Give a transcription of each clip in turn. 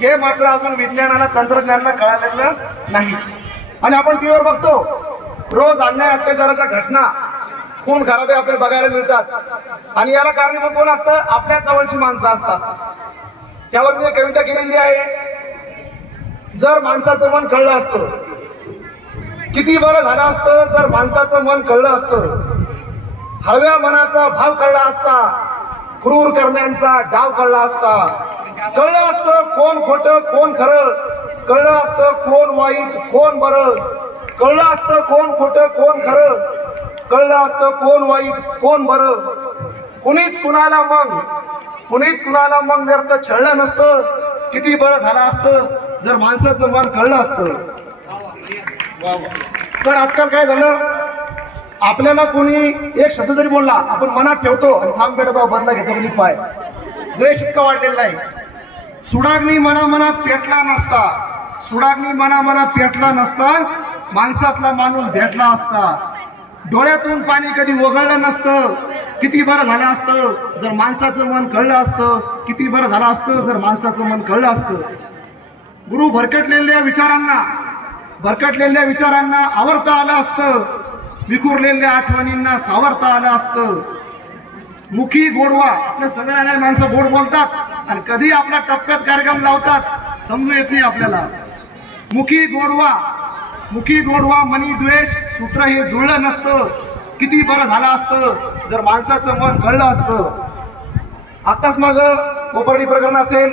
हे मात्र अजून विज्ञानाला तंत्रज्ञानाला कळालेलं नाही. आणि आपण टीव्हीवर बघतो रोज अन्याय अत्याचाराच्या घटना खून खराबे आपल्याला बघायला मिळतात. आणि याला कारणीभूत कोण असतं? आपल्या जवळची माणसं असतात. त्यावर मी एक कविता केलेली आहे. जर माणसाचं मन कळलं असतं किती बरं झालं असतं जर माणसाचं मन कळलं असतं हव्या मनाचा भाव कळला असता क्रूर करण्यांचा डाव कळला असता कळलं असतं कोण खोट कोण खरं? कळलं असतं कोण वाईट कोण बरं? कळलं असतं कोण खोट कोण खरं? कळलं असतं कोण वाईट कोण बरं? कुणीच कुणाला मग कुणीच कुणाला मग व्यर्थ छळलं नसतं. किती बरं झालं असतं जर माणसाचं मन कळलं असतं. तर आजकाल काय झालं? आपल्याला कोणी एक शब्द जरी बोलला आपण मनात ठेवतो आणि थांब बेटा बदला घेतो पाय. द्वेष इतका वाढलेला आहे. सुडागणी मनामनात पेटला नसता. सुडागणी मनामनात पेटला नसता माणसातला माणूस भेटला असता. डोळ्यातून पाणी कधी ओघळलं नसतं. किती बरं झालं असतं जर माणसाचं मन कळलं असतं. किती बरं झालं असतं जर माणसाचं मन कळलं असतं. गुरु भरकटलेल्या विचारांना भरकटलेल्या विचारांना आवरता आलं असतं. विखुरलेल्या आठवणींना सावरता आलं असतं. मुखी गोडवा आपल्या सगळ्या माणसं गोड बोलतात. आणि कधी आपला टप्प्यात कार्यक्रम लावतात समजू येत नाही आपल्याला. मुखी गोडवा मुखी गोडवा मनी द्वेष सूत्र हे जुळलं नसतं. किती बरं झालं असतं जर माणसाचं मन कळलं असतं. आताच मग कोपर्डी प्रकरण असेल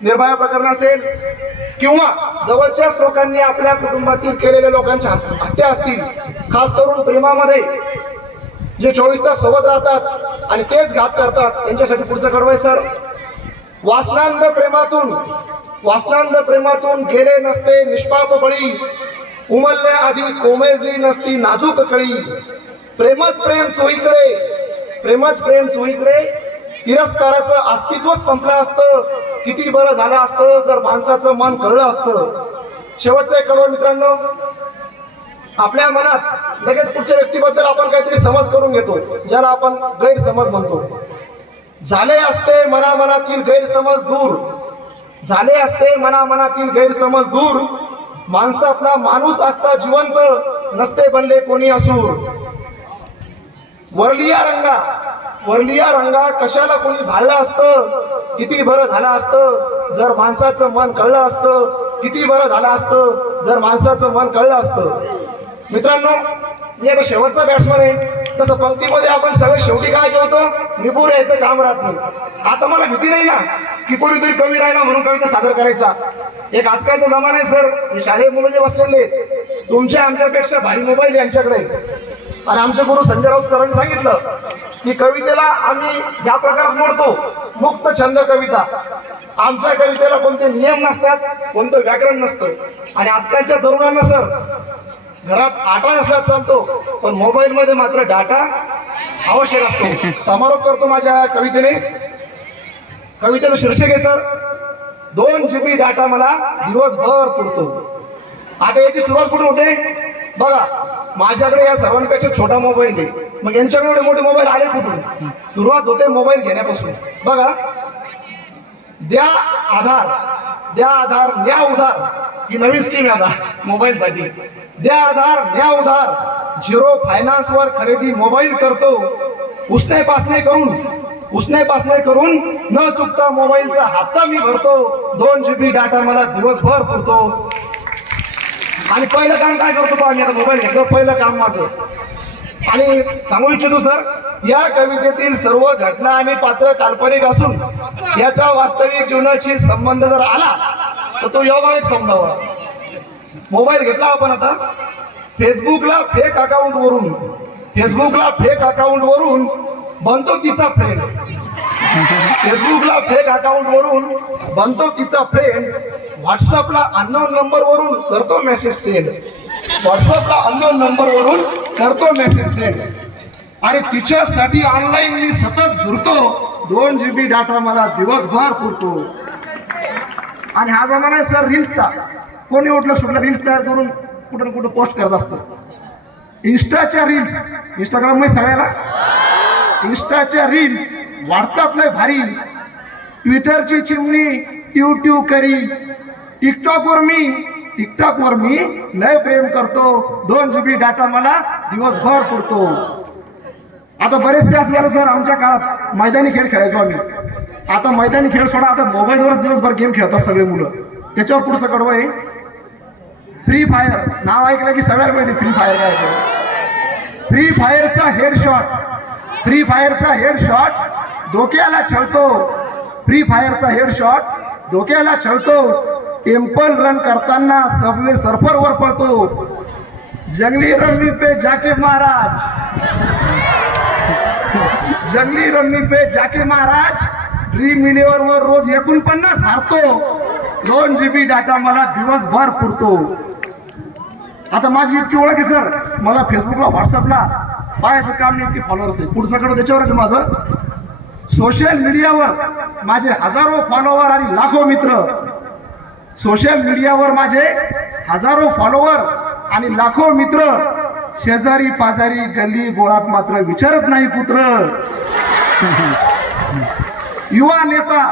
निर्भया प्रकरण असेल किंवा जवळच्याच लोकांनी आपल्या कुटुंबातील केलेल्या लोकांच्या हत्या असतील खास करून प्रेमामध्ये जे चोवीस तास सोबत राहतात आणि तेच घात करतात. त्यांच्यासाठी पुढचं कडवय सर. वासनांद प्रेमातून वासनांद प्रेमातून गेले नसते निष्पाप बळी. उमलल्या आधी कोमेजली नसती नाजूक कळी. प्रेमच प्रेम चोहीकडे. प्रेमच प्रेम चोहीकडे. तिरस्काराचं अस्तित्वच संपलं असतं. किती बरं झालं असतं जर माणसाचं मन कळलं असतं. शेवटचं एक कळवळ मित्रांनो. आपल्या मनात लगेच पुढच्या व्यक्तीबद्दल आपण काहीतरी समज करून घेतो ज्याला आपण गैरसमज म्हणतो. झाले असते मनामनातील गैरसमज दूर. झाले असते मनामनातील गैरसमज दूर. माणसातला माणूस असता जिवंत नसते बनले कोणी असूर. वरलिया रंगा. वरलिया रंगा कशाला कोणी भाळलं असतं? किती बरं झालं असतं? जर माणसाचं मन कळलं असतं किती बरं झालं असतं? जर माणसाचं मन कळलं असतं. मित्रांनो मी आता शेवटचा बॅट्समन आहे तसं पंक्तीमध्ये आपण सगळं शेवटी काय होतं निपूर यायचं काम राहत नाही. आता मला भीती नाही ना की कोणीतरी कवी राहिला म्हणून कविता सादर करायचा. एक आजकालचा जमाना आहे सर. मी शालेय मुलं जे बसलेले तुमच्या आमच्यापेक्षा भारी मोबाईल यांच्याकडे. आणि आमचे गुरु संजय राऊत सरांनी सांगितलं की कवितेला आम्ही या प्रकारात मोडतो. मुक्त छंद कविता. आमच्या कवितेला कोणते नियम नसतात कोणतं व्याकरण नसतं. आणि आजकालच्या तरुणांना सर घरात आटा नसला चालतो पण मोबाईल मध्ये मात्र डाटा आवश्यक असतो समारोप करतो माझ्या कवितेने. कवितेचं शीर्षक आहे सर दोन जीबी डाटा मला दिवसभर पुरतो. आता याची सुरुवात कुठून होते? बघा माझ्याकडे या सर्वांपेक्षा छोटा मोबाईल आहे मग यांच्याकडे एवढे मोठे मोबाईल आले कुठून? सुरुवात होते मोबाईल घेण्यापासून. बघा द्या आधार द्या आधार न्या उधार. ही नवीन स्कीम आहे आता मोबाईलसाठी द्या आधार द्या उधार. झिरो फायनान्स वर खरेदी मोबाईल करतो. उसने पासने करून उसने पासने करून न चुकता मोबाईलचा हप्ता मी भरतो. दोन जीबी डाटा मला दिवसभर पुरतो. आणि पहिलं काम काय करतो पहा आता मोबाईल घेतलं पहिलं काम माझं. आणि सांगू इच्छितो सर या कवितेतील सर्व घटना आणि पात्र काल्पनिक असून याचा वास्तविक जीवनाशी संबंध जर आला तर तो योगावेग समजावा. मोबाईल घेतला आपण आता. फेसबुकला फेक अकाउंट वरून. फेसबुकला फेक अकाउंट वरून बनतो तिचा फ्रेंड फेसबुकला फेक अकाउंट वरून बनतो तिचा फ्रेंड व्हॉट्सअपला अननोन नंबर वरून करतो मेसेज सेंड व्हॉट्सअपला अननोन नंबर वरून करतो मेसेज सेंड आणि तिच्यासाठी ऑनलाईन मी सतत झुरतो. दोन जी बी डाटा मला दिवसभर पुरतो. आणि हा जमाना आहे सर रील्सचा. कोणी उठलं सुटलं रील्स तयार करून कुठं ना कुठं पोस्ट करत असतं. इंस्टाच्या रील्स इंस्टाग्राममध्ये सगळ्याला. इंस्टाच्या रील्स वाढतात लय भारी. ट्विटरची चिमणी ट्यू ट्यू करी. टिकटॉकवर मी टिकटॉकवर मी लय प्रेम करतो. दोन जीबी डाटा मला दिवसभर पुरतो. आता बरेचसे असणार सर आमच्या काळात मैदानी खेळ खेळायचो आम्ही. आता मैदानी खेळ सोडा आता मोबाईलवरच दिवसभर गेम खेळतात सगळे मुलं. त्याच्यावर पुढचं कडवं आहे. फ्री फायर नाव ऐकलं की सगळ्यात माहिती फ्री फायर काय आहे. फ्री फायरचा हेड शॉट फ्री फायरचा हेड शॉट डोक्याला छळतो. फ्री फायरचा हेड शॉट डोक्याला छळतो. टेम्पल रन करताना सबवे सर्फरवर पळतो. जंगली रमी पे जाके महाराज. जंगली रमी पे जाके महाराज. ड्रीम इलेव्हन वर रोज एकोणपन्नास हारतो. दोन जीबी डाटा मला दिवसभर पुरतो. आता माझी इतकी ओळख आहे सर मला फेसबुकला व्हॉट्सअपला पाहायचं काम नाही इतकी फॉलोअर्स आहे पुढचं कडं त्याच्यावरच माझं. सोशल मीडियावर माझे हजारो फॉलोवर आणि लाखो मित्र. सोशल मीडियावर माझे हजारो फॉलोवर आणि लाखो मित्र. शेजारी पाजारी गल्ली बोळात मात्र विचारत नाही पुत्र युवा नेता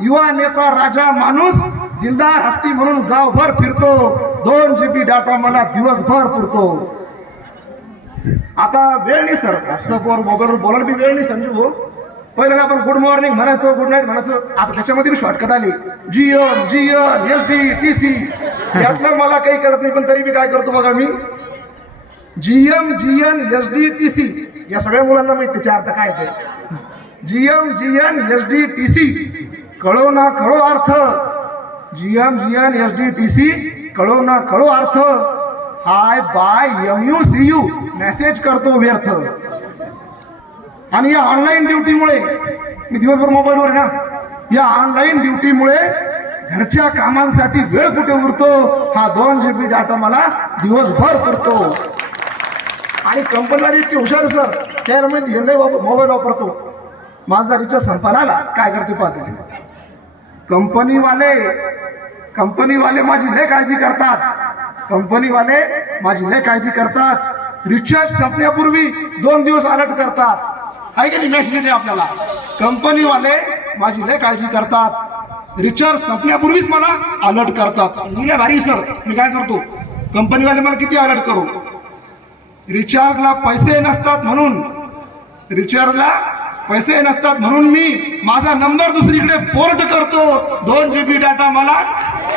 युवा नेता राजा माणूस दिलदार हस्ती म्हणून गावभर फिरतो. दोन जीबी डाटा मला दिवसभर पुरतो. आता वेळ नाही सर. व्हॉट्सअपवर मोबाईलवर बोलायला बी वेळ नाही संजू भाऊ हो. पहिल्यांदा आपण गुड मॉर्निंग म्हणायचो गुड नाईट म्हणायचो. आता त्याच्यामध्ये बी शॉर्टकट आली. जिओ जिओ एस डी टी सी यातलं मला काही कळत नाही पण तरी मी काय करतो बघा मी. G M G N S D T C या सगळ्या मुलांना माहिती त्याचे अर्थ काय ते. GM GN S D T C कळो ना कळो अर्थ. GM GN S D T C कळो ना कळो अर्थ. Hi bye M U C U message करतो व्यर्थ. आणि या ऑनलाईन ड्युटीमुळे मी दिवसभर मोबाईलवर आहे ना या ऑनलाईन ड्युटीमुळे घरच्या कामांसाठी वेळ कुठे उरतो? हा दोन जी बी डाटा मला दिवसभर पुरतो. आणि कंपनीला इतके हुशार सर त्यामुळे हे मोबाईल वापरतो. माझा रिचार्ज आला काय करते पाहते? कंपनीवाले कंपनीवाले माझी लय काळजी करतात. कंपनीवाले माझी लय काळजी करतात. रिचार्ज संपण्यापूर्वी दोन दिवस अलर्ट करतात. आहे की नाही मेसेज येते आपल्याला? कंपनीवाले माझी लय काळजी करतात. रिचार्ज संपण्यापूर्वीच मला अलर्ट करतात. मुले भारी सर मी काय करतो? कंपनीवाले मला किती अलर्ट करू? रिचार्जला पैसे नसतात म्हणून रिचार्जला पैसे नसतात म्हणून मी माझा नंबर दुसरीकडे पोर्ट करतो. दोन जीबी डाटा मला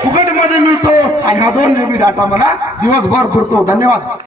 फुकटमध्ये मिळतो आणि हा दोन जीबी डाटा मला दिवसभर पुरतो. धन्यवाद.